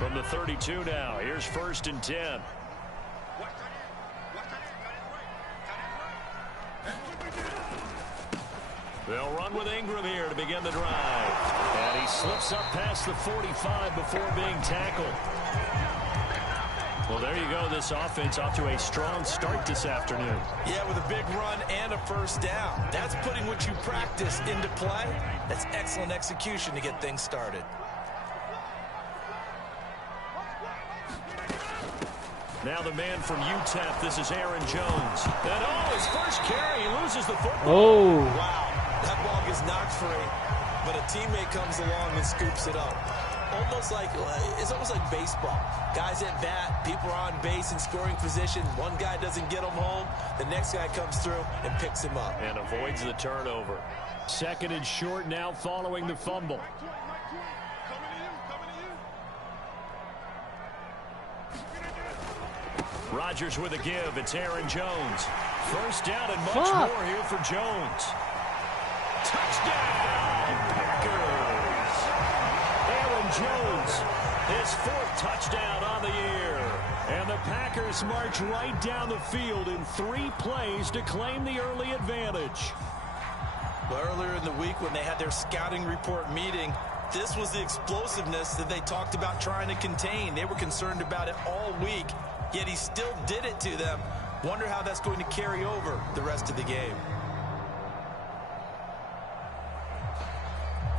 From the 32 now, here's 1st and 10. They'll run with Ingram here to begin the drive. And he slips up past the 45 before being tackled. Well, there you go. This offense off to a strong start this afternoon. Yeah, with a big run and a 1st down. That's putting what you practice into play. That's excellent execution to get things started. Now the man from UTEP, this is Aaron Jones. And his first carry, he loses the football. Oh. Wow, that ball gets knocked free, but a teammate comes along and scoops it up. It's almost like baseball. Guys at bat, people are on base in scoring position. One guy doesn't get him home. The next guy comes through and picks him up. And avoids the turnover. 2nd and short now following the fumble. Rodgers with a give. It's Aaron Jones. 1st down and much more here for Jones. Touchdown, Packers. Aaron Jones, his 4th touchdown on the year. And the Packers march right down the field in 3 plays to claim the early advantage. Well, earlier in the week when they had their scouting report meeting, this was the explosiveness that they talked about trying to contain. They were concerned about it all week, yet he still did it to them. Wonder how that's going to carry over the rest of the game.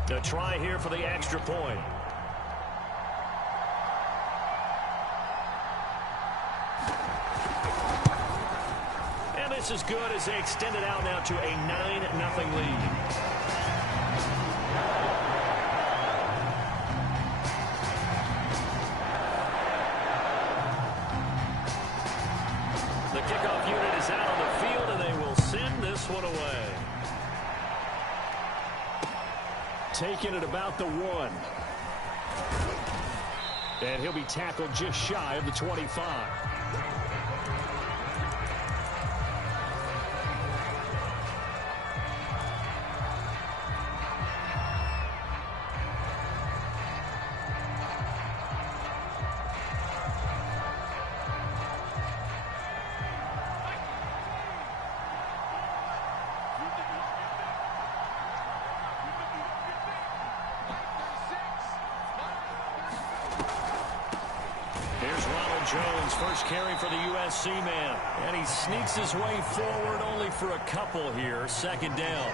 A try here for the extra point. And this is good as they extend it out now to a 9-0 lead. The kickoff unit is out on the field, and they will send this one away. Taking it about the 1. And he'll be tackled just shy of the 25. Jones, first carry for the USC man. And he sneaks his way forward only for a couple here. 2nd down.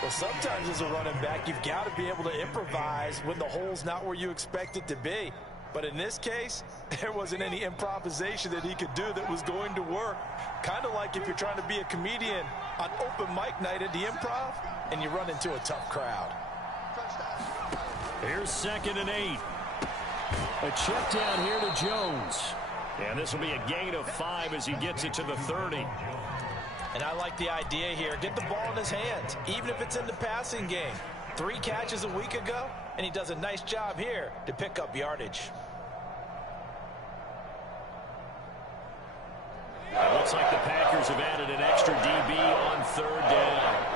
Well, sometimes as a running back, you've got to be able to improvise when the hole's not where you expect it to be. But in this case, there wasn't any improvisation that he could do that was going to work. Kind of like if you're trying to be a comedian on open mic night at the Improv and you run into a tough crowd. Here's 2nd and 8. A check down here to Jones. And this will be a gain of 5 as he gets it to the 30. And I like the idea here. Get the ball in his hands, even if it's in the passing game. 3 catches a week ago, and he does a nice job here to pick up yardage. It looks like the Packers have added an extra DB on 3rd down.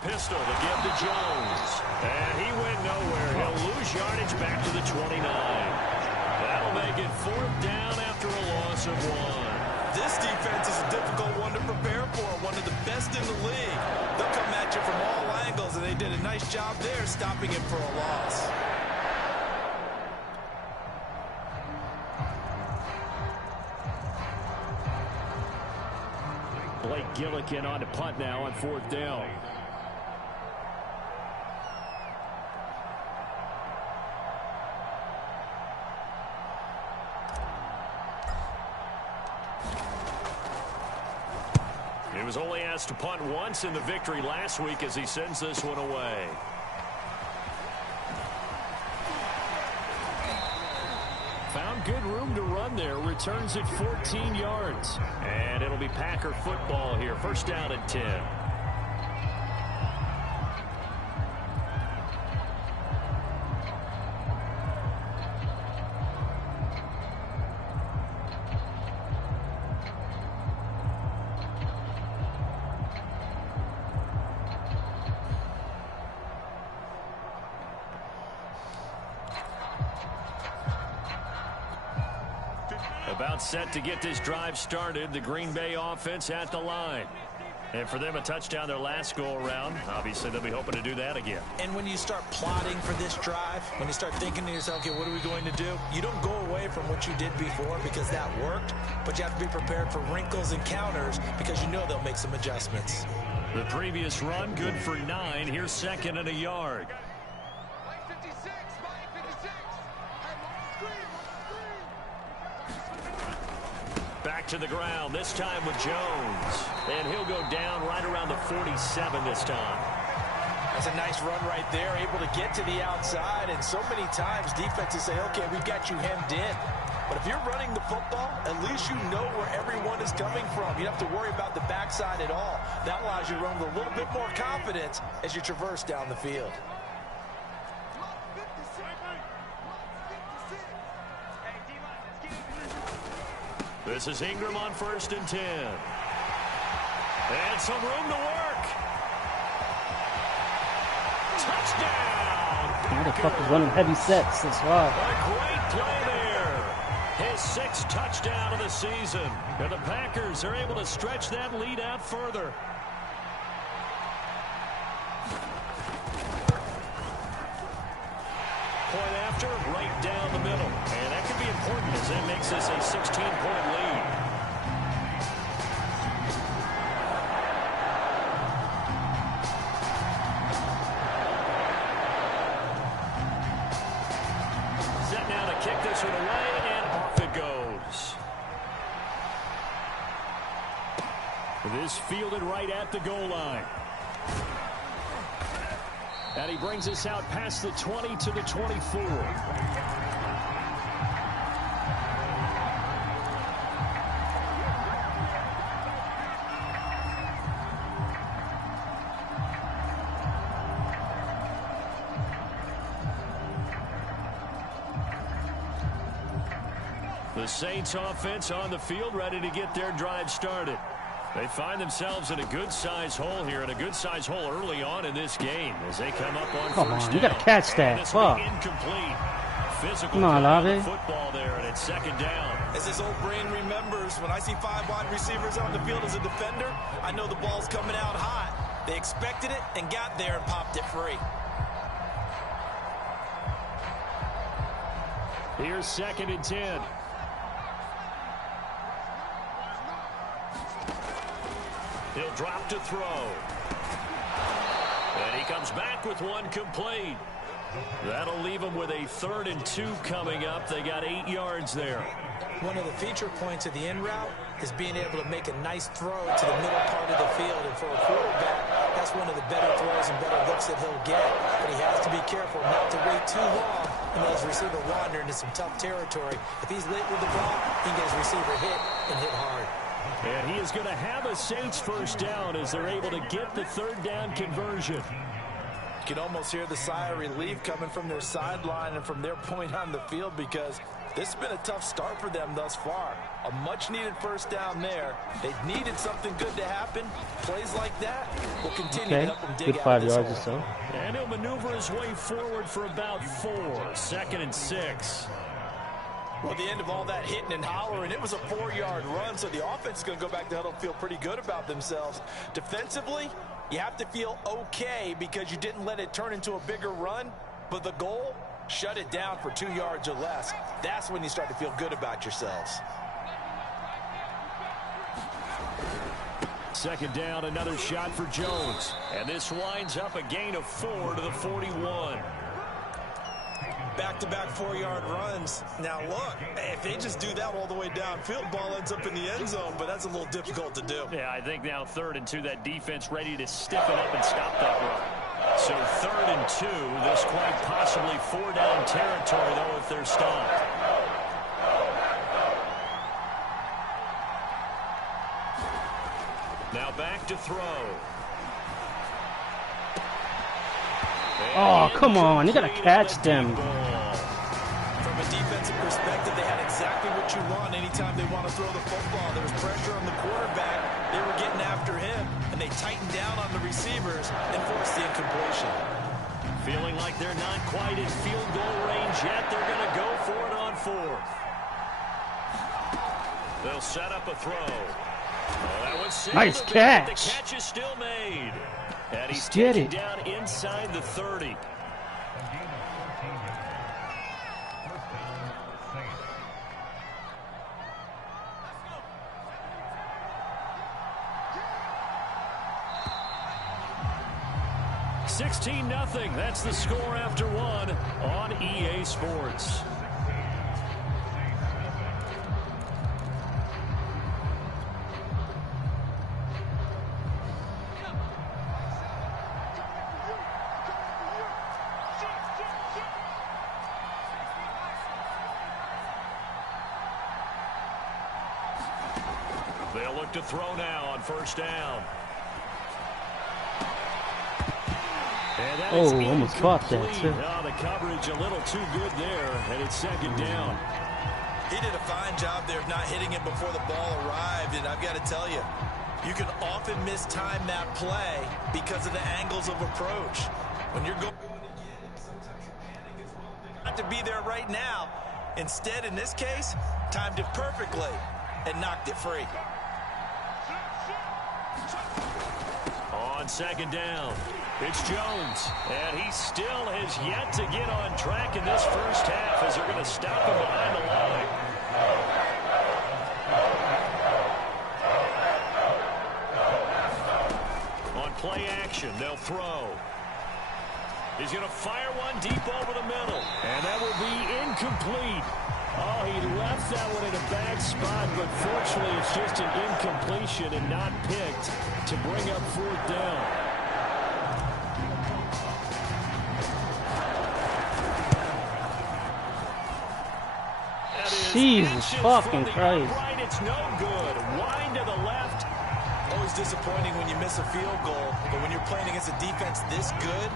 Pistol to give to Jones. And he went nowhere. He'll lose yardage back to the 29. That'll make it 4th down after a loss of 1. This defense is a difficult one to prepare for. One of the best in the league. They'll come at you from all angles, and they did a nice job there stopping him for a loss. Blake Gillikin on to punt now on 4th down. He was only asked to punt once in the victory last week as he sends this one away. Found good room to run there. Returns at 14 yards. And it'll be Packer football here. 1st down and 10. About set to get this drive started. The Green Bay offense at the line. And for them, a touchdown their last go-around. Obviously, they'll be hoping to do that again. And when you start plotting for this drive, when you start thinking to yourself, okay, what are we going to do? You don't go away from what you did before because that worked, but you have to be prepared for wrinkles and counters because you know they'll make some adjustments. The previous run, good for 9. Here's second and a yard. Back to the ground, this time with Jones. And he'll go down right around the 47 this time. That's a nice run right there, able to get to the outside. And so many times defenses say, okay, we've got you hemmed in. But if you're running the football, at least you know where everyone is coming from. You don't have to worry about the backside at all. That allows you to run with a little bit more confidence as you traverse down the field. This is Ingram on 1st and 10. And some room to work. Touchdown! Motherfuckers running heavy sets. That's why. A great play there. His 6th touchdown of the season. And the Packers are able to stretch that lead out further. Point after, right down the middle. And that could be important as that makes this a 16-point lead. Set now to kick this one away, and off it goes. This fielded right at the goal line. And he brings us out past the 20 to the 24. The Saints offense on the field, ready to get their drive started. They find themselves in a good-sized hole here, and a good-sized hole early on in this game as they come up on Come first on, down. you gotta catch that. Fuck. Incomplete. Physical Come on, Lavi. football there, and it's 2nd down. As his old brain remembers, when I see 5 wide receivers on the field as a defender, I know the ball's coming out hot. They expected it and got there and popped it free. Here's 2nd and 10. He'll drop to throw. And he comes back with one complete. That'll leave him with a 3rd and 2 coming up. They got 8 yards there. One of the feature points of the in route is being able to make a nice throw to the middle part of the field. And for a quarterback, that's one of the better throws and better looks that he'll get. But he has to be careful not to wait too long and let his receiver wander into some tough territory. If he's late with the ball, he can get his receiver hit and hit hard. And he is going to have a Saints 1st down as they're able to get the 3rd down conversion. You can almost hear the sigh of relief coming from their sideline and from their point on the field because this has been a tough start for them thus far. A much-needed 1st down there. They needed something good to happen. Plays like that will continue to help them dig good out 5 of this yards or hole. so. And he'll maneuver his way forward for about 4. 2nd and 6. Well, at the end of all that hitting and hollering, it was a 4-yard run, so the offense is going to go back to huddle and feel pretty good about themselves. Defensively, you have to feel okay because you didn't let it turn into a bigger run, but the goal, shut it down for 2 yards or less. That's when you start to feel good about yourselves. 2nd down, another shot for Jones. And this winds up a gain of 4 to the 41. Back-to-back 4-yard runs. Now, look, if they just do that all the way downfield, ball ends up in the end zone, but that's a little difficult to do. Yeah, I think now 3rd and 2, that defense ready to stiffen up and stop that run. So 3rd and 2, this quite possibly 4-down territory, though, if they're stopped. Now back to throw. Oh, come on. You got to catch them. From a defensive perspective, they had exactly what you want anytime they want to throw the football. There was pressure on the quarterback. They were getting after him, and they tightened down on the receivers and forced the incompletion. Feeling like they're not quite in field goal range yet. They're going to go for it on 4th. They'll set up a throw. Oh, that was Nice catch. The catch is still made. And he's Get taken it. down inside the 30. $16-0. That's the score after one on EA Sports. They'll look to throw now on first down. Oh, almost caught that, too. Oh, the coverage a little too good there, and it's second down. He did a fine job there of not hitting it before the ball arrived, and I've got to tell you, you can often mistime that play because of the angles of approach. When you're going not to be there right now, instead, in this case, timed it perfectly and knocked it free. On second down, it's Jones, and he still has yet to get on track in this first half as they're going to stop him behind the line. On play action, they'll throw. He's going to fire one deep over the middle, and that will be incomplete. Oh, he left that one in a bad spot, but fortunately it's just an incompletion and not picked to bring up fourth down. Jesus fucking Christ. Right, it's no good. Wind to the left. Always disappointing when you miss a field goal, but when you're playing against a defense this good,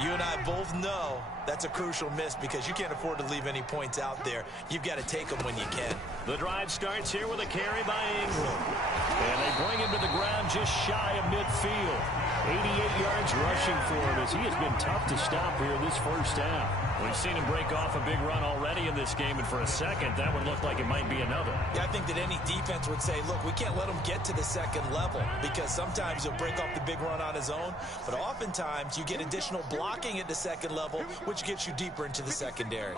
you and I both know that's a crucial miss because you can't afford to leave any points out there. You've got to take them when you can. The drive starts here with a carry by Ingram. And they bring him to the ground just shy of midfield. 88 yards rushing for him as he has been tough to stop here this first half. We've seen him break off a big run already in this game, and for a second, that would look like it might be another. Yeah, I think that any defense would say, look, we can't let him get to the second level because sometimes he'll break off the big run on his own, but oftentimes you get additional blocking at the second level, which gets you deeper into the secondary.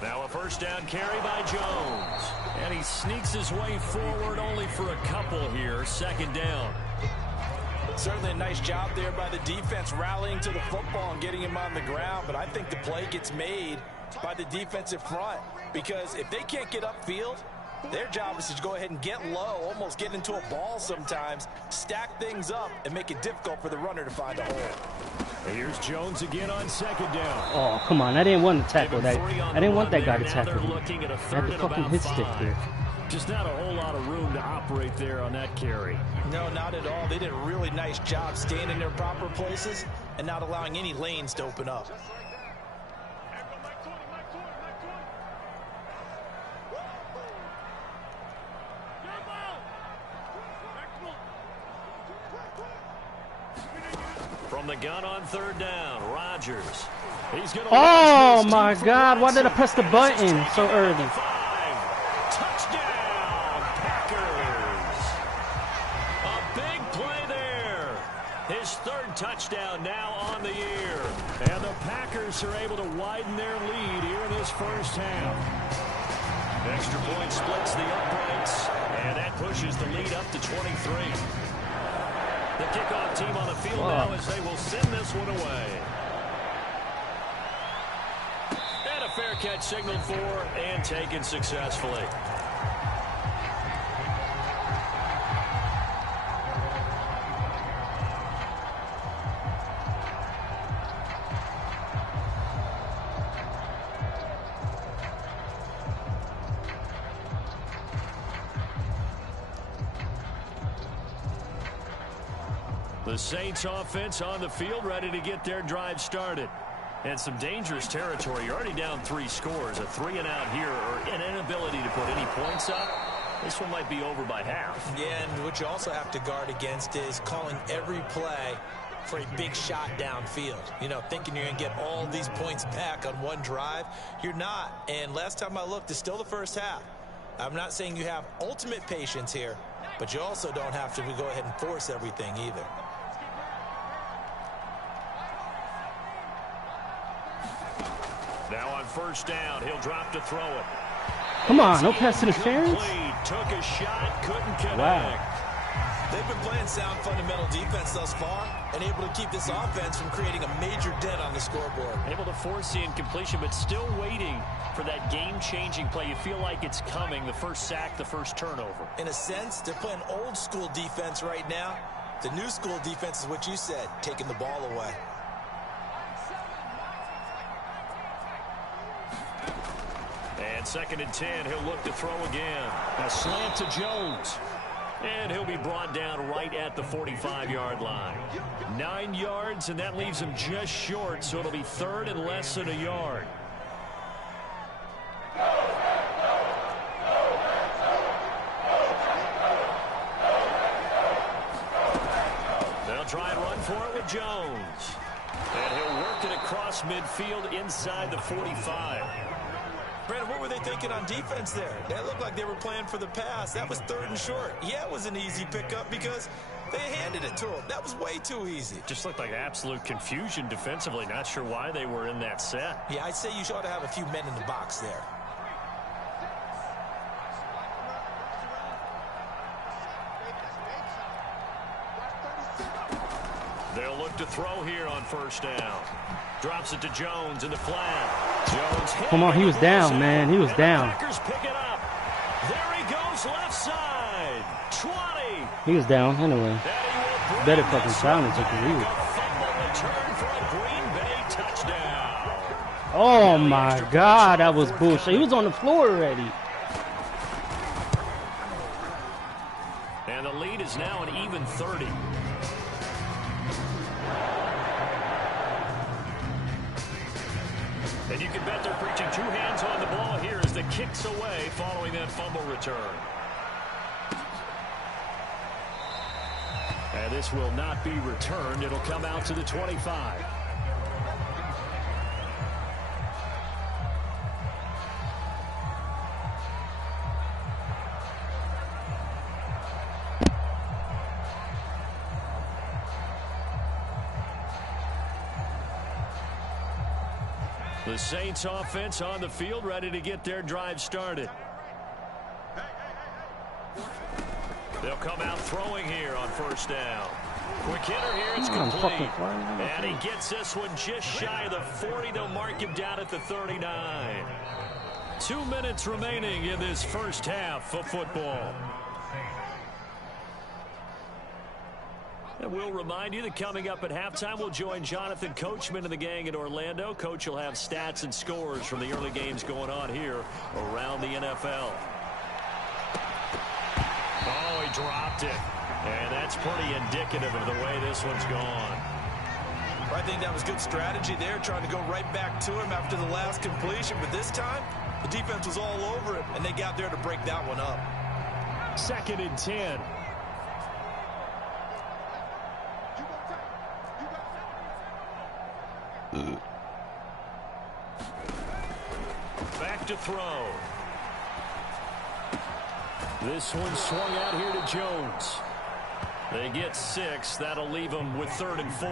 Now a first down carry by Jones. And he sneaks his way forward only for a couple here. Second down. Certainly a nice job there by the defense rallying to the football and getting him on the ground, but I think the play gets made by the defensive front because if they can't get upfield, their job is to go ahead and get low, almost get into a ball sometimes, stack things up, and make it difficult for the runner to find a hole. Here's Jones again on second down. Oh, come on. I didn't want to tackle that. I didn't want that guy to tackle me. Looking at a I third had the fucking hit stick there. Just not a whole lot of room to operate there on that carry. No, not at all. They did a really nice job staying in their proper places and not allowing any lanes to open up. From the gun on third down, Rodgers. He's going to Oh my God! Why did I press the button so early? Touchdown, Packers! A big play there. His third touchdown now on the year, and the Packers are able to widen their lead here in this first half. Extra point splits the uprights, and that pushes the lead up to 23. The kickoff team on the field now as they will send this one away. And a fair catch signaled for and taken successfully. The Saints offense on the field ready to get their drive started. And some dangerous territory. You're already down 3 scores. A 3-and-out here or an inability to put any points up. This one might be over by half. Yeah, and what you also have to guard against is calling every play for a big shot downfield. You know, thinking you're going to get all these points back on one drive. You're not. And last time I looked, it's still the first half. I'm not saying you have ultimate patience here, but you also don't have to go ahead and force everything either. Now on first down, he'll drop to throw it. Come on, no pass interference. Took a shot, couldn't connect. Wow. They've been playing sound fundamental defense thus far and able to keep this offense from creating a major dent on the scoreboard. Able to force the incompletion, but still waiting for that game-changing play. You feel like it's coming, the first sack, the first turnover. In a sense, they're playing old-school defense right now. The new-school defense is what you said, taking the ball away. And 2nd and 10, he'll look to throw again. A slant to Jones. And he'll be brought down right at the 45-yard line. 9 yards, and that leaves him just short, so it'll be 3rd and less than a yard. They'll try and run for it with Jones. And he'll work it across midfield inside the 45. Brandon, what were they thinking on defense there? That looked like they were playing for the pass. That was 3rd and short. Yeah, it was an easy pickup because they handed it to him. That was way too easy. Just looked like absolute confusion defensively. Not sure why they were in that set. Yeah, I'd say you ought to have a few men in the box there. They'll look to throw here on first down. Drops it to Jones in the flat. Jones hit. Come on, he was down, man. He was down. Packers pick it up. There he goes, left side. 20. He was down anyway. Better fucking silence if you read. Return for a Green Bay touchdown. Oh my God, that was bullshit. He was on the floor already. And the lead is now an even 30. And you can bet they're preaching 2 hands on the ball here as the kicks away following that fumble return. And this will not be returned. It'll come out to the 25. The Saints offense on the field, ready to get their drive started. They'll come out throwing here on first down. Quick hitter here, it's complete. And he gets this one just shy of the 40. They'll mark him down at the 39. 2 minutes remaining in this first half of football. And we'll remind you that coming up at halftime, we'll join Jonathan Coachman and the gang in Orlando. Coach will have stats and scores from the early games going on here around the NFL. Oh, he dropped it. And that's pretty indicative of the way this one's gone. I think that was good strategy there, trying to go right back to him after the last completion. But this time, the defense was all over it, and they got there to break that one up. 2nd and 10. Back to throw. This one swung out here to Jones. They get 6. That'll leave them with 3rd and 4.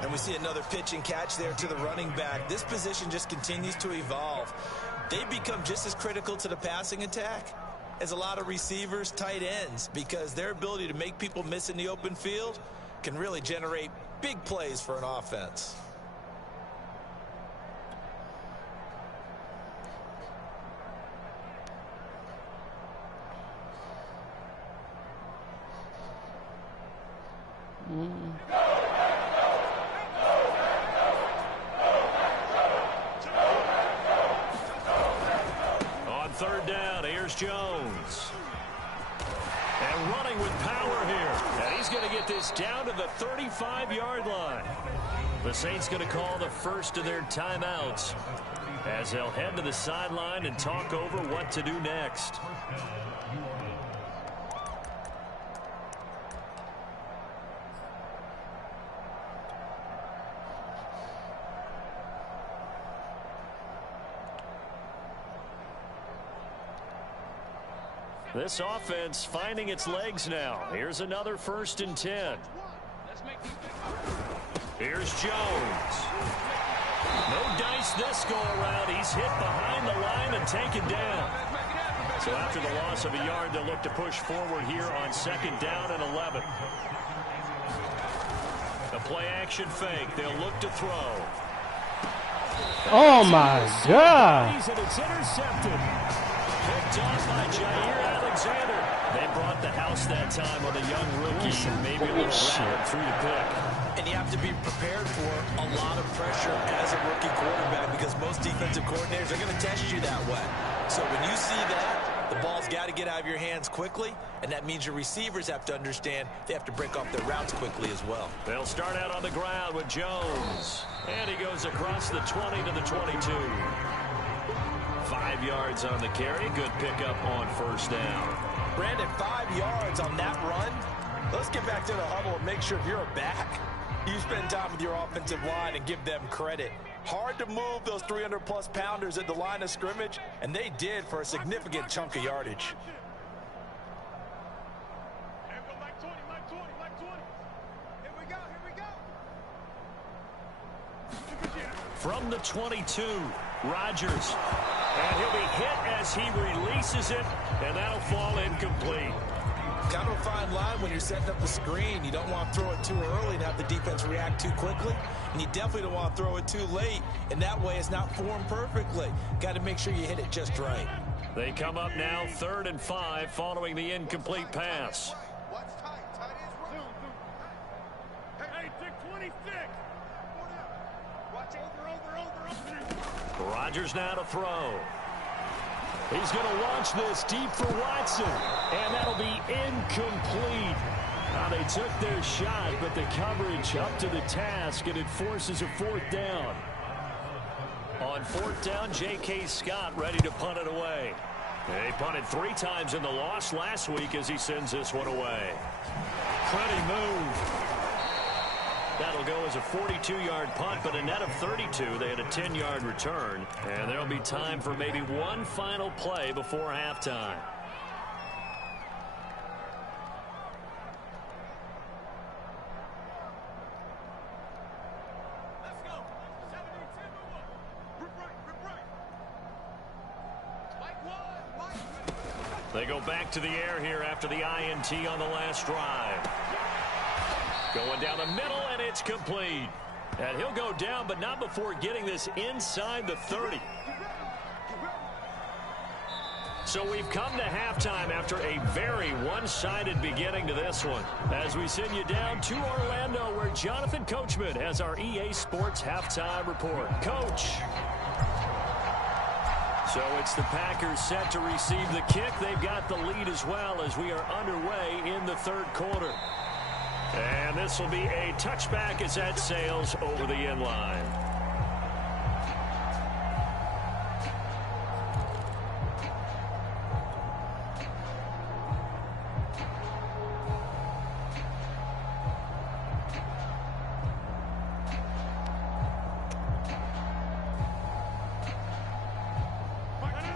And we see another pitch and catch there to the running back. This position just continues to evolve. They become just as critical to the passing attack as a lot of receivers, tight ends, because their ability to make people miss in the open field can really generate big plays for an offense. On 3rd down, here's Jones. And running with power here. And he's going to get this down to the 35-yard line. The Saints going to call the first of their timeouts as they'll head to the sideline and talk over what to do next. This offense finding its legs now. Here's another 1st and 10. Here's Jones. No dice this go around. He's hit behind the line and taken down. So after the loss of a yard, they'll look to push forward here on 2nd down and 11. A play action fake. They'll look to throw. Oh my God. And it's intercepted. Picked off by Jair Alexander. They brought the house that time on the young rookie. Maybe a little rattled through the pick. And you have to be prepared for a lot of pressure as a rookie quarterback because most defensive coordinators are going to test you that way. So when you see that, the ball's got to get out of your hands quickly, and that means your receivers have to understand they have to break off their routes quickly as well. They'll start out on the ground with Jones. And he goes across the 20 to the 22. 5 yards on the carry. Good pickup on 1st down. Brandon, 5 yards on that run. Let's get back to the huddle and make sure if you're a back, you spend time with your offensive line and give them credit. Hard to move those 300-plus pounders at the line of scrimmage, and they did for a significant chunk of yardage. From the 22, Rodgers. And he'll be hit as he releases it, and that'll fall incomplete. Kind of a fine line when you're setting up the screen. You don't want to throw it too early and have the defense react too quickly. And you definitely don't want to throw it too late. And that way it's not formed perfectly. Got to make sure you hit it just right. They come up now 3rd and 5 following the incomplete pass. Rodgers now to throw. He's going to launch this deep for Watson, and that'll be incomplete. Now they took their shot, but the coverage up to the task, and it forces a 4th down. On 4th down, J.K. Scott ready to punt it away. He punted 3 times in the loss last week as he sends this one away. Pretty move. That'll go as a 42-yard punt, but a net of 32. They had a 10-yard return, and there'll be time for maybe one final play before halftime. They go back to the air here after the INT on the last drive. Going down the middle, and it's complete. And he'll go down, but not before getting this inside the 30. So we've come to halftime after a very one-sided beginning to this one. As we send you down to Orlando, where Jonathan Coachman has our EA Sports Halftime Report. Coach. So it's the Packers set to receive the kick. They've got the lead as well as we are underway in the 3rd quarter. And this will be a touchback as that sails over the end line.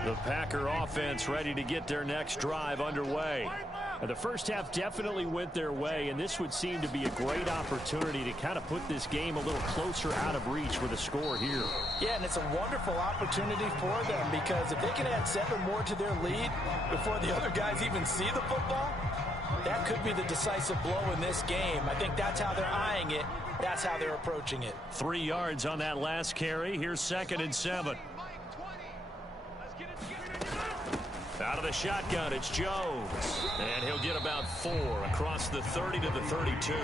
The Packer offense ready to get their next drive underway. The first half definitely went their way, and this would seem to be a great opportunity to kind of put this game a little closer out of reach with a score here. Yeah, and it's a wonderful opportunity for them because if they can add 7 more to their lead before the other guys even see the football, that could be the decisive blow in this game. I think that's how they're eyeing it. That's how they're approaching it. 3 yards on that last carry. Here's 2nd and 7. Out of the shotgun, it's Jones. And he'll get about 4 across the 30 to the 32.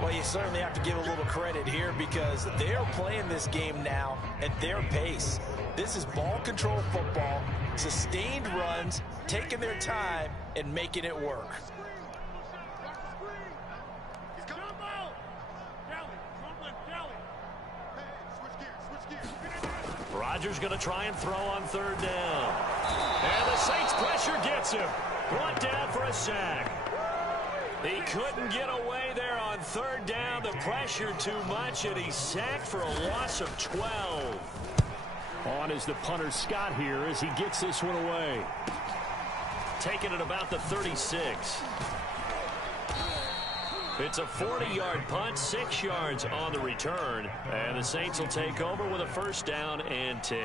Well, you certainly have to give a little credit here because they are playing this game now at their pace. This is ball control football, sustained runs, taking their time, and making it work. Rodgers going to try and throw on 3rd down. And the Saints pressure gets him. Brought down for a sack. He couldn't get away there on 3rd down. The pressure too much, and he's sacked for a loss of 12. On is the punter Scott here as he gets this one away. taken at about the 36. It's a 40-yard punt, 6 yards on the return. And the Saints will take over with a first down and 10.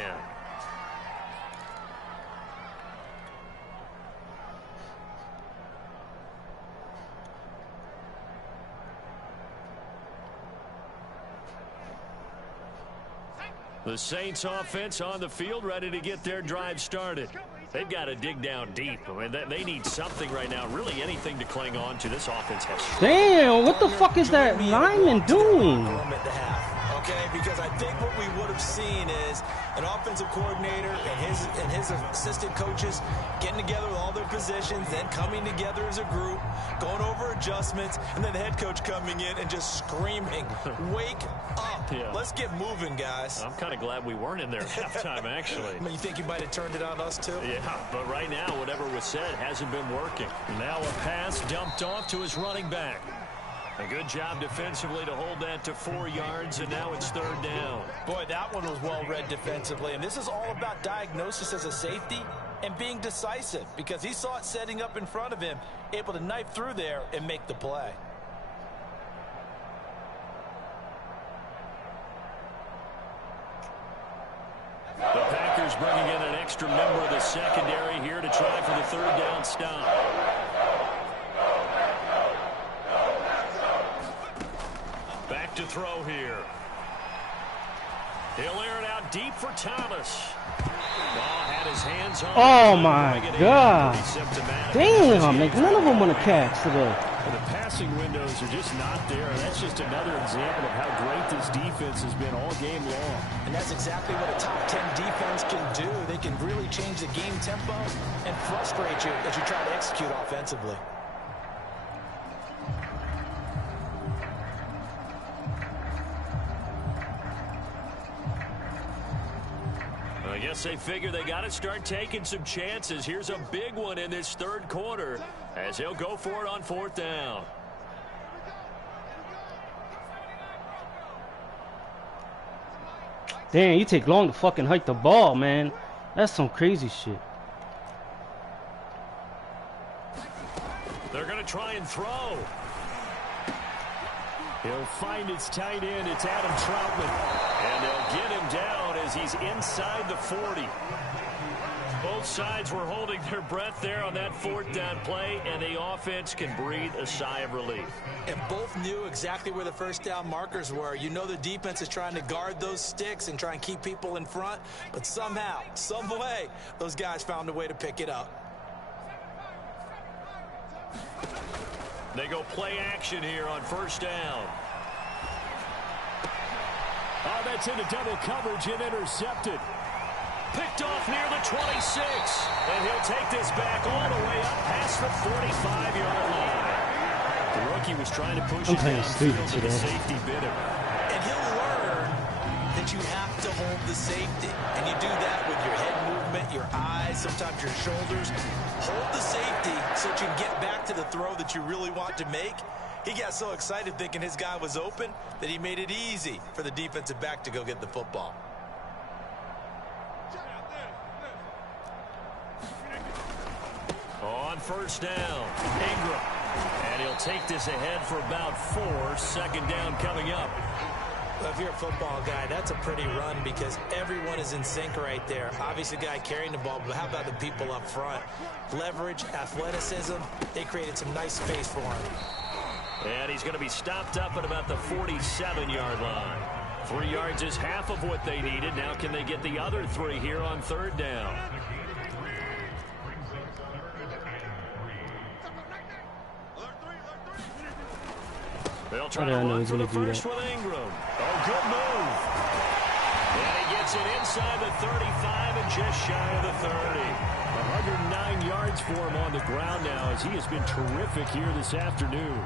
The Saints offense on the field, ready to get their drive started. They've got to dig down deep. I mean, they need something right now, really anything to cling on to. This offense has. Damn, what the fuck is that lineman doing? Okay, because I think what we would have seen is an offensive coordinator and his assistant coaches getting together with all their positions, then coming together as a group, going over adjustments, and then the head coach coming in and just screaming, "Wake up! Yeah. Let's get moving, guys." I'm kind of glad we weren't in there at halftime, actually. I mean, you think you might have turned it on us too? Yeah, but right now, whatever was said hasn't been working. Now a pass dumped off to his running back. A good job defensively to hold that to 4 yards, and now it's third down. Boy, that one was well read defensively, and this is all about diagnosis as a safety and being decisive, because he saw it setting up in front of him, able to knife through there and make the play. The Packers bringing in an extra member of the secondary here to try for the third down stop. Back to throw here. He'll air it out deep for Thomas. Had his hands on. Oh my God. Damn, none of them want to catch today. The passing windows are just not there. That's just another example of how great this defense has been all game long. And that's exactly what a top 10 defense can do. They can really change the game tempo and frustrate you as you try to execute offensively. I guess they figure they got to start taking some chances. Here's a big one in this third quarter as he'll go for it on fourth down. Damn, you take long to fucking hike the ball, man. That's some crazy shit. They're going to try and throw. He'll find his tight end. It's Adam Troutman. And they'll get him down as he's inside the 40. Both sides were holding their breath there on that fourth down play, and the offense can breathe a sigh of relief. And both knew exactly where the first down markers were. You know the defense is trying to guard those sticks and try and keep people in front, but somehow, some way, those guys found a way to pick it up. They go play action here on first down. Oh, that's into double coverage and intercepted. Picked off near the 26. And he'll take this back all the way up past the 45-yard line. The rookie was trying to push it downfield to the safety bit him. And he'll learn that you have to hold the safety. And you do that with your head movement, your eyes, sometimes your shoulders. Hold the safety so that you can get back to the throw that you really want to make. He got so excited thinking his guy was open that he made it easy for the defensive back to go get the football. On first down, Ingram. And he'll take this ahead for about 4. Second down coming up. Well, if you're a football guy, that's a pretty run because everyone is in sync right there. Obviously, the guy carrying the ball, but how about the people up front? Leverage, athleticism, they created some nice space for him. And he's going to be stopped up at about the 47-yard line. 3 yards is half of what they needed. Now can they get the other 3 here on third down? They'll try to run for the first with Ingram. Oh, good move. And he gets it inside the 35 and just shy of the 30. 109 yards for him on the ground now as he has been terrific here this afternoon.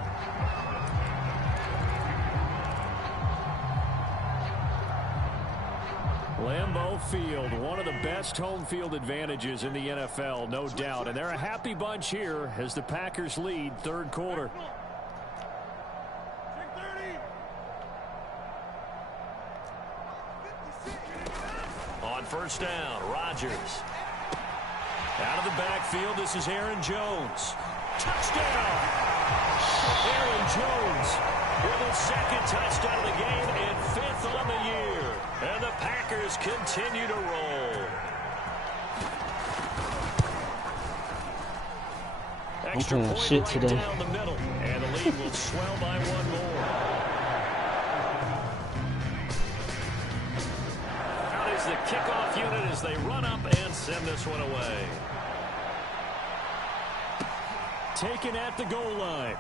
Lambeau Field, one of the best home field advantages in the NFL, no doubt. And they're a happy bunch here as the Packers lead third quarter. On first down, Rodgers. Out of the backfield, this is Aaron Jones. Touchdown! Aaron Jones with his second touchdown of the game and 5th on the year. And the Packers continue to roll. I'm playing shit today. Down the middle, and the lead will swell by 1 more. Out is the kickoff unit as they run up and send this one away. Taken at the goal line.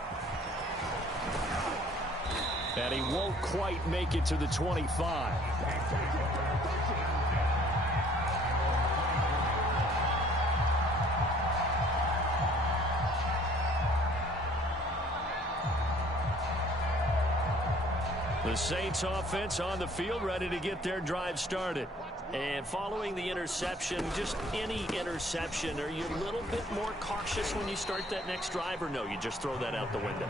And he won't quite make it to the 25. The Saints offense on the field, ready to get their drive started. And following the interception, just any interception, are you a little bit more cautious when you start that next drive, or no, you just throw that out the window?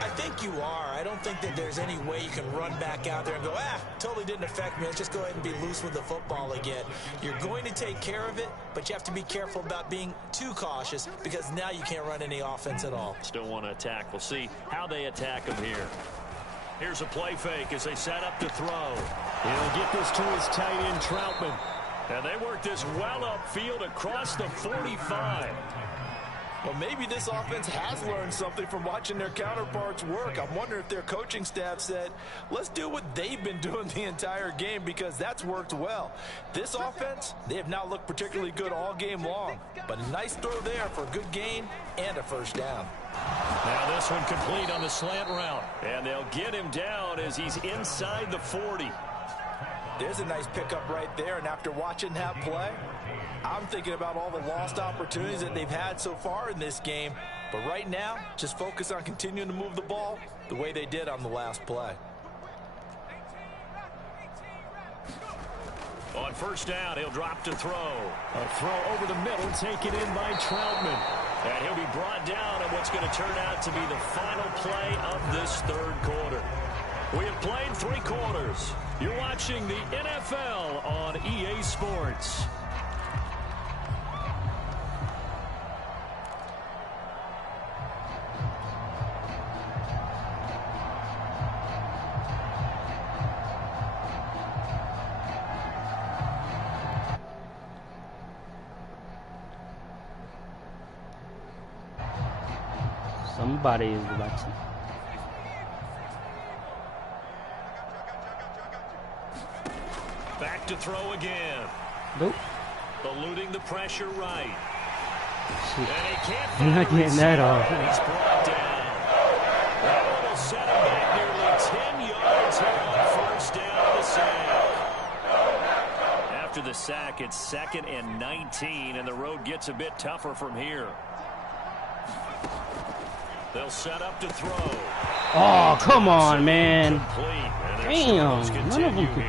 I think you are. I don't think that there's any way you can run back out there and go, totally didn't affect me. Let's just go ahead and be loose with the football again. You're going to take care of it, but you have to be careful about being too cautious because now you can't run any offense at all. Still want to attack. We'll see how they attack him here. Here's a play fake as they set up to throw. He'll get this to his tight end, Troutman. And they work this well upfield across the 45. Well, maybe this offense has learned something from watching their counterparts work. I'm wondering if their coaching staff said, let's do what they've been doing the entire game because that's worked well. This offense, they have not looked particularly good all game long. But a nice throw there for a good gain and a first down. Now this one complete on the slant route. And they'll get him down as he's inside the 40. There's a nice pickup right there, and after watching that play, I'm thinking about all the lost opportunities that they've had so far in this game. But right now, just focus on continuing to move the ball the way they did on the last play. On first down, he'll drop to throw. A throw over the middle, taken in by Troutman. And he'll be brought down in what's going to turn out to be the final play of this third quarter. We have played 3 quarters. You're watching the NFL on EA Sports. Somebody is watching. Back to throw again. Nope. Eluding the pressure right. Shit. And he can't I'm not getting that off. He's brought down. That will set him back nearly 10 yards here on first down to sack. After the sack, it's 2nd and 19, and the road gets a bit tougher from here. They'll set up to throw. Oh, come on, man. Damn. None of them could.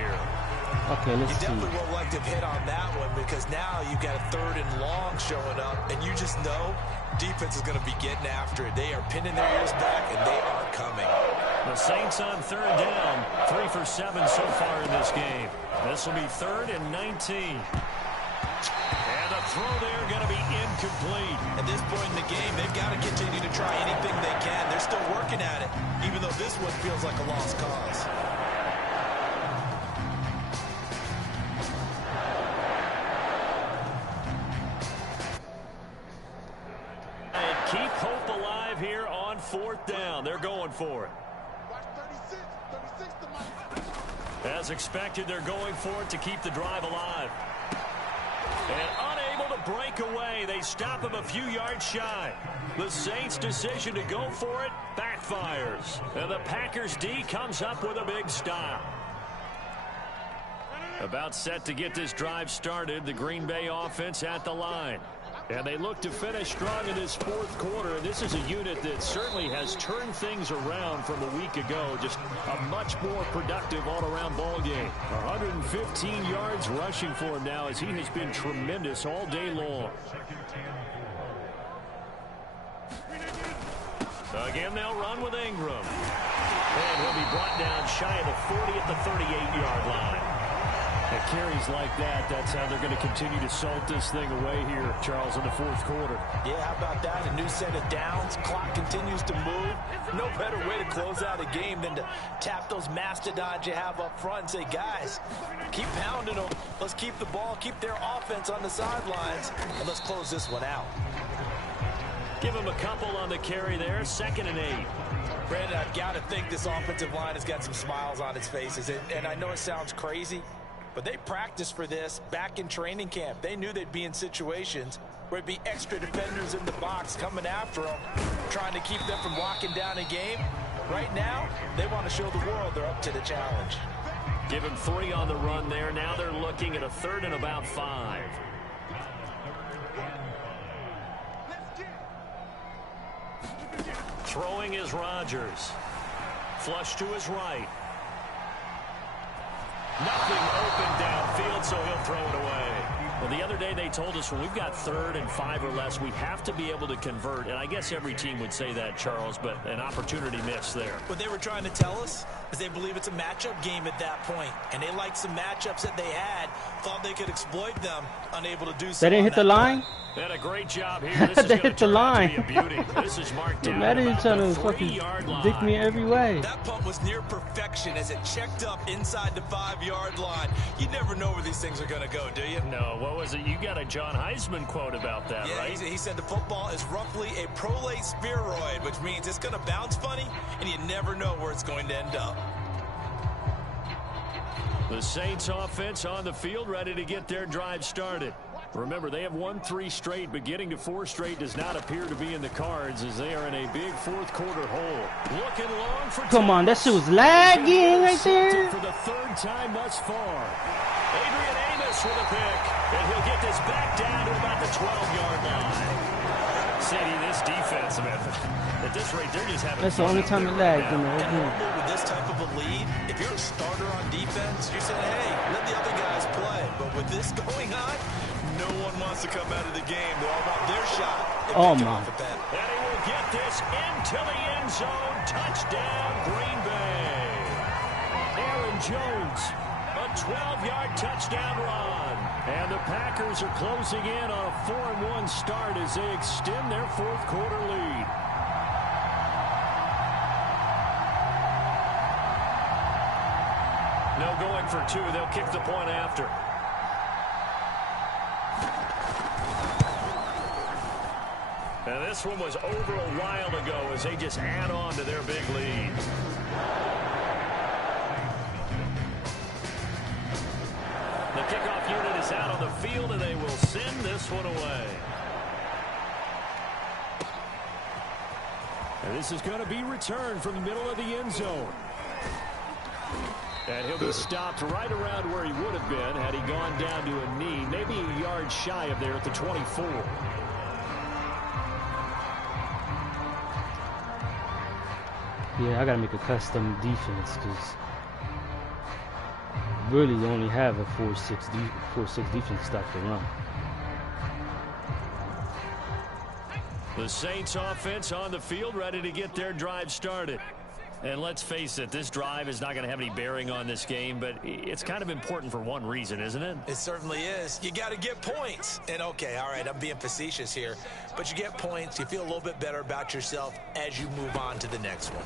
Okay, let's see. You definitely would like to hit on that one because now you've got a 3rd and long showing up, and you just know defense is going to be getting after it. They are pinning their ears back, and they are coming. The Saints on 3rd down, 3 for 7 so far in this game. This will be 3rd and 19. And the throw there going to be incomplete. At this point in the game, they've got to continue to try anything they can. They're still working at it, even though this one feels like a lost cause. And keep hope alive here on 4th down. They're going for it. As expected, they're going for it to keep the drive alive. And unable to break away, they stop him a few yards shy. The Saints' decision to go for it backfires. And the Packers D comes up with a big stop. About set to get this drive started, the Green Bay offense at the line. And they look to finish strong in this 4th quarter. And this is a unit that certainly has turned things around from a week ago. Just a much more productive all-around ball game. 115 yards rushing for him now as he has been tremendous all day long. Again, they'll run with Ingram. And he'll be brought down shy of the 40 at the 38-yard line. And carries like that, that's how they're going to continue to salt this thing away here, Charles, in the fourth quarter. Yeah, how about that? A new set of downs. Clock continues to move. No better way to close out a game than to tap those mastodons you have up front and say, guys, keep pounding them. Let's keep the ball, keep their offense on the sidelines, and let's close this one out. Give him a couple on the carry there, 2nd and 8. Brandon, I've got to think this offensive line has got some smiles on its faces. And I know it sounds crazy, but they practiced for this back in training camp. They knew they'd be in situations where it'd be extra defenders in the box coming after them, trying to keep them from locking down a game. Right now, they want to show the world they're up to the challenge. Give him 3 on the run there. Now they're looking at a 3rd and about 5. Throwing is Rodgers. Flush to his right. Nothing open downfield, so he'll throw it away. Well, the other day they told us when we've got 3rd and 5 or less, we have to be able to convert. And I guess every team would say that, Charles, but an opportunity missed there. What they were trying to tell us is they believe it's a matchup game at that point. And they liked some matchups that they had, thought they could exploit them, unable to do so. They didn't hit the line? They had a great job here. This They hit the line. To be a beauty. This is marked down Madden about trying the to fucking 3-yard line. dick me every way. That punt was near perfection as it checked up inside the 5-yard line. You never know where these things are going to go, do you? No, what was it? You got a John Heisman quote about that, yeah, right? He said the football is roughly a prolate spheroid, which means it's going to bounce funny, and you never know where it's going to end up. The Saints offense on the field, ready to get their drive started. Remember, they have won 3 straight, but getting to 4 straight does not appear to be in the cards as they are in a big fourth quarter hole. Looking long for Come on, that shit was lagging right there. For the 3rd time thus far. Adrian Amos with a pick, and he'll get this back down to about the 12-yard line. Sadie, this defense, man, at this rate, they're just having That's the only time it lagged in there. Normally with this type of a lead, if you're a starter on defense, you're saying, hey, let the other guys play. But with this going on, no one wants to come out of the game. They all want their shot. Oh, my. And he will get this into the end zone. Touchdown, Green Bay. Aaron Jones, a 12-yard touchdown run. And the Packers are closing in on a 4-1 start as they extend their fourth quarter lead. No going for 2. They'll kick the point after. And this one was over a while ago as they just add on to their big lead. The kickoff unit is out on the field, and they will send this one away. And this is going to be returned from the middle of the end zone. And he'll be stopped right around where he would have been had he gone down to a knee, maybe a yard shy of there at the 24. Yeah, I gotta make a custom defense because really only have a 4-6 defense stop to run. The Saints offense on the field, ready to get their drive started. And let's face it, this drive is not going to have any bearing on this game, but it's kind of important for one reason, isn't it? It certainly is. You got to get points. And, okay, all right, I'm being facetious here. But you get points, you feel a little bit better about yourself as you move on to the next one.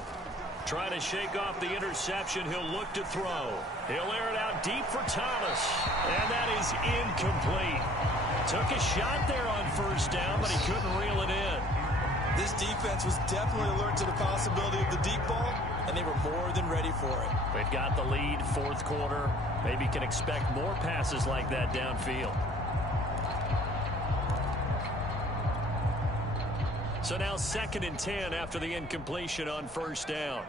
Trying to shake off the interception, he'll look to throw. He'll air it out deep for Thomas. And that is incomplete. Took a shot there on first down, but he couldn't reel it in. This defense was definitely alert to the possibility of the deep ball, and they were more than ready for it. They've got the lead, fourth quarter. Maybe can expect more passes like that downfield. So now 2nd and 10 after the incompletion on first down.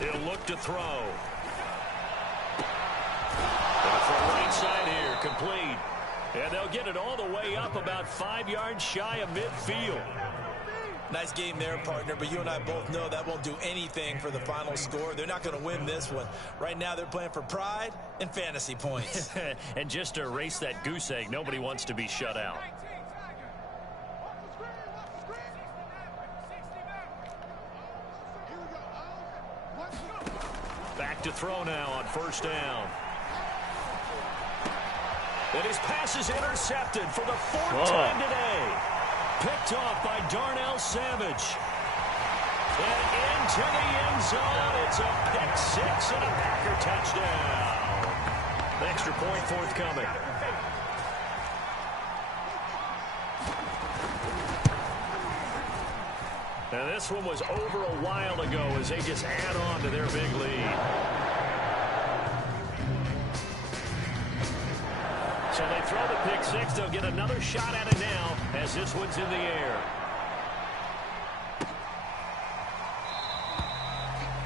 He'll look to throw. From right side here, complete. And they'll get it all the way up about 5 yards shy of midfield. Nice game there, partner, but you and I both know that won't do anything for the final score. They're not going to win this one. Right now, they're playing for pride and fantasy points. And just to erase that goose egg, nobody wants to be shut out. Back back to throw now on first down. And his pass is intercepted for the fourth time today. Picked off by Darnell Savage. And into the end zone. It's a pick six and a Packer touchdown. The extra point forthcoming. And this one was over a while ago as they just add on to their big lead. So they throw the pick six. They'll get another shot at it now as this one's in the air.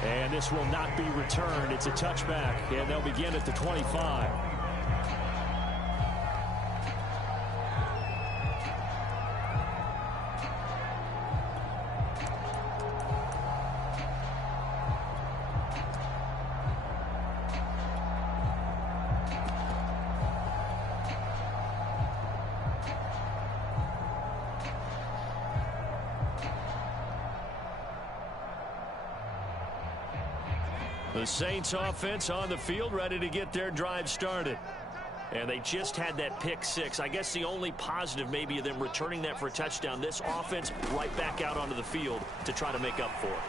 And this will not be returned. It's a touchback, and they'll begin at the 25. The Saints offense on the field ready to get their drive started. And they just had that pick six. I guess the only positive maybe of them returning that for a touchdown. This offense right back out onto the field to try to make up for it.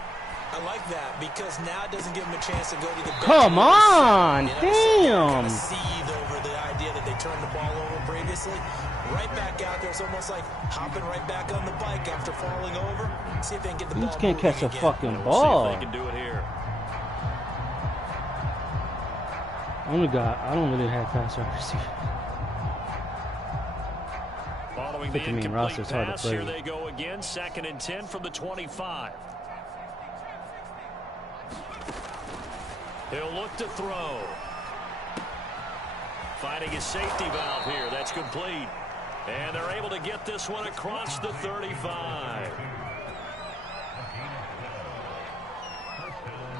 I like that because now it doesn't give them a chance to go to the bench. Come on, damn. Kind of seethe over the idea that they turned the ball over previously. Right back out there. It's almost like hopping right back on the bike after falling over. See if they can get the ball. You just can't catch a fucking We'll ball. see if they can do it here. Oh my God, I don't really have pass accuracy. Following the Mean, incomplete Ross, hard to pass, play. here they go again. 2nd and 10 from the 25. He'll look to throw. Finding his safety valve here. That's complete. And they're able to get this one across the 35.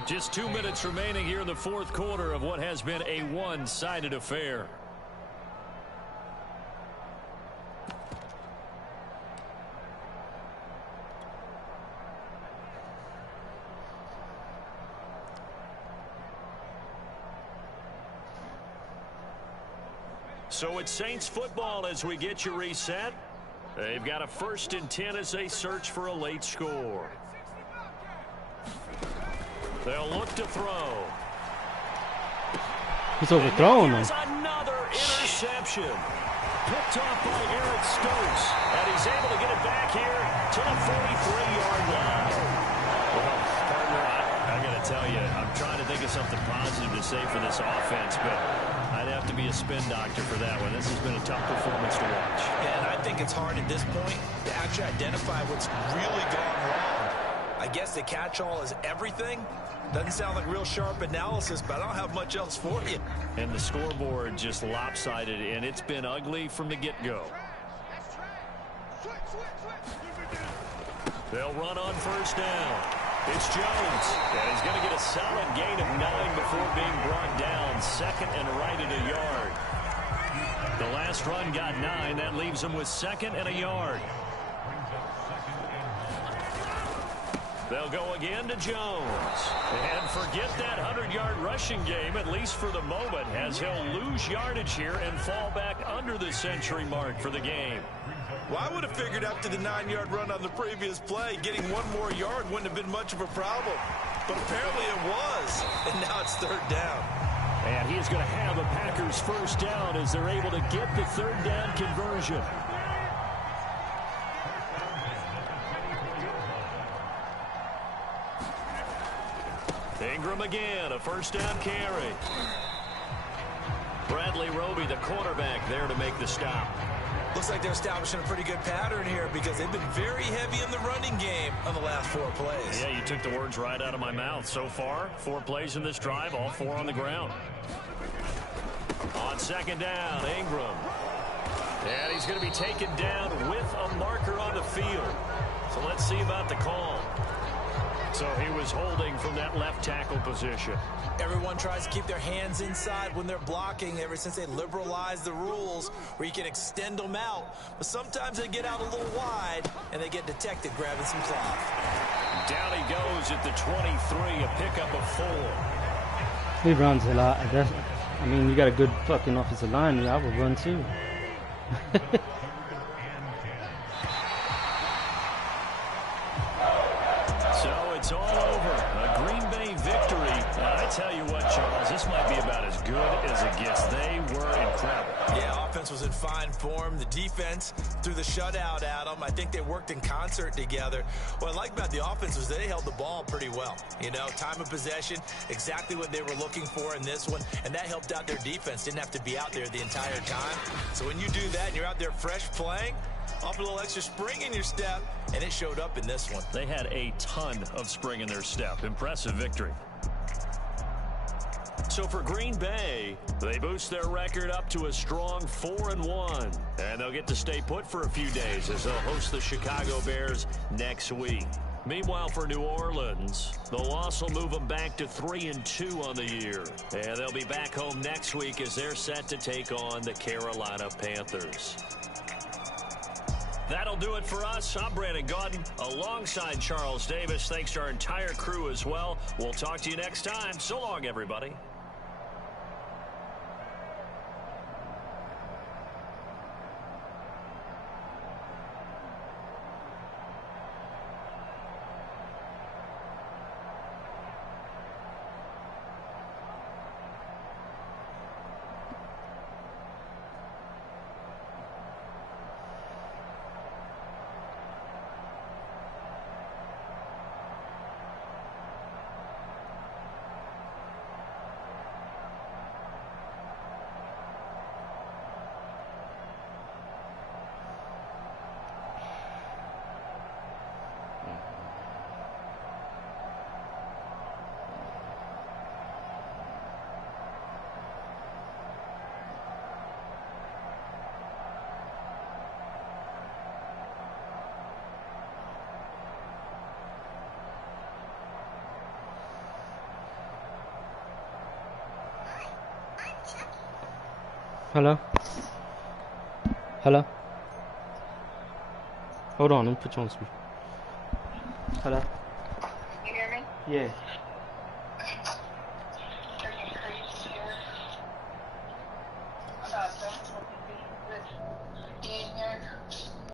Just 2 minutes remaining here in the fourth quarter of what has been a one-sided affair. So it's Saints football as we get you reset. They've got a 1st and 10 as they search for a late score. They'll look to throw. He's overthrowing them. Another interception. Picked off by Eric Stokes. And he's able to get it back here to the 43-yard line. Well, partner, I got to tell you, I'm trying to think of something positive to say for this offense, but I'd have to be a spin doctor for that one. This has been a tough performance to watch. Yeah, and I think it's hard at this point to actually identify what's really gone wrong. I guess the catch-all is everything. Doesn't sound like real sharp analysis, but I don't have much else for you. And the scoreboard just lopsided, and it's been ugly from the get-go. They'll run on first down. It's Jones, and he's going to get a solid gain of 9 before being brought down. 2nd and right at a yard. The last run got 9. That leaves him with 2nd and a yard. They'll go again to Jones. And forget that 100-yard rushing game, at least for the moment, as he'll lose yardage here and fall back under the century mark for the game. Well, I would have figured after the 9-yard run on the previous play, getting 1 more yard wouldn't have been much of a problem. But apparently it was, and now it's 3rd down. And he is going to have a Packers first down as they're able to get the 3rd down conversion. Ingram again, a first down carry. Bradley Roby, the quarterback, there to make the stop. Looks like they're establishing a pretty good pattern here because they've been very heavy in the running game on the last 4 plays. Yeah, you took the words right out of my mouth. So far, 4 plays in this drive, all 4 on the ground. On 2nd down, Ingram. And he's going to be taken down with a marker on the field. So let's see about the call. So he was holding from that left tackle position. Everyone tries to keep their hands inside when they're blocking ever since they liberalized the rules where you can extend them out. But sometimes they get out a little wide and they get detected grabbing some cloth. Down he goes at the 23, a pickup of 4. He runs a lot. I mean, you got a good fucking offensive line. I would run too. So it's all over. A Green Bay victory. I tell you what, Charles, this might be about as good as it gets. They were incredible. Yeah, offense was in fine form. The defense threw the shutout at them. I think they worked in concert together. What I like about the offense was they held the ball pretty well. You know, time of possession, exactly what they were looking for in this one, and that helped out their defense. Didn't have to be out there the entire time. So when you do that and you're out there fresh playing, off a little extra spring in your step, and it showed up in this one. They had a ton of spring in their step. Impressive victory. So for Green Bay, they boost their record up to a strong 4-1. And they'll get to stay put for a few days as they'll host the Chicago Bears next week. Meanwhile, for New Orleans, the loss will move them back to 3-2 on the year. And they'll be back home next week as they're set to take on the Carolina Panthers. That'll do it for us. I'm Brandon Gaudin alongside Charles Davis. Thanks to our entire crew as well. We'll talk to you next time. So long, everybody. Hello? Hello? Hold on, let me put you on speaker. Hello? You hear me? Yeah.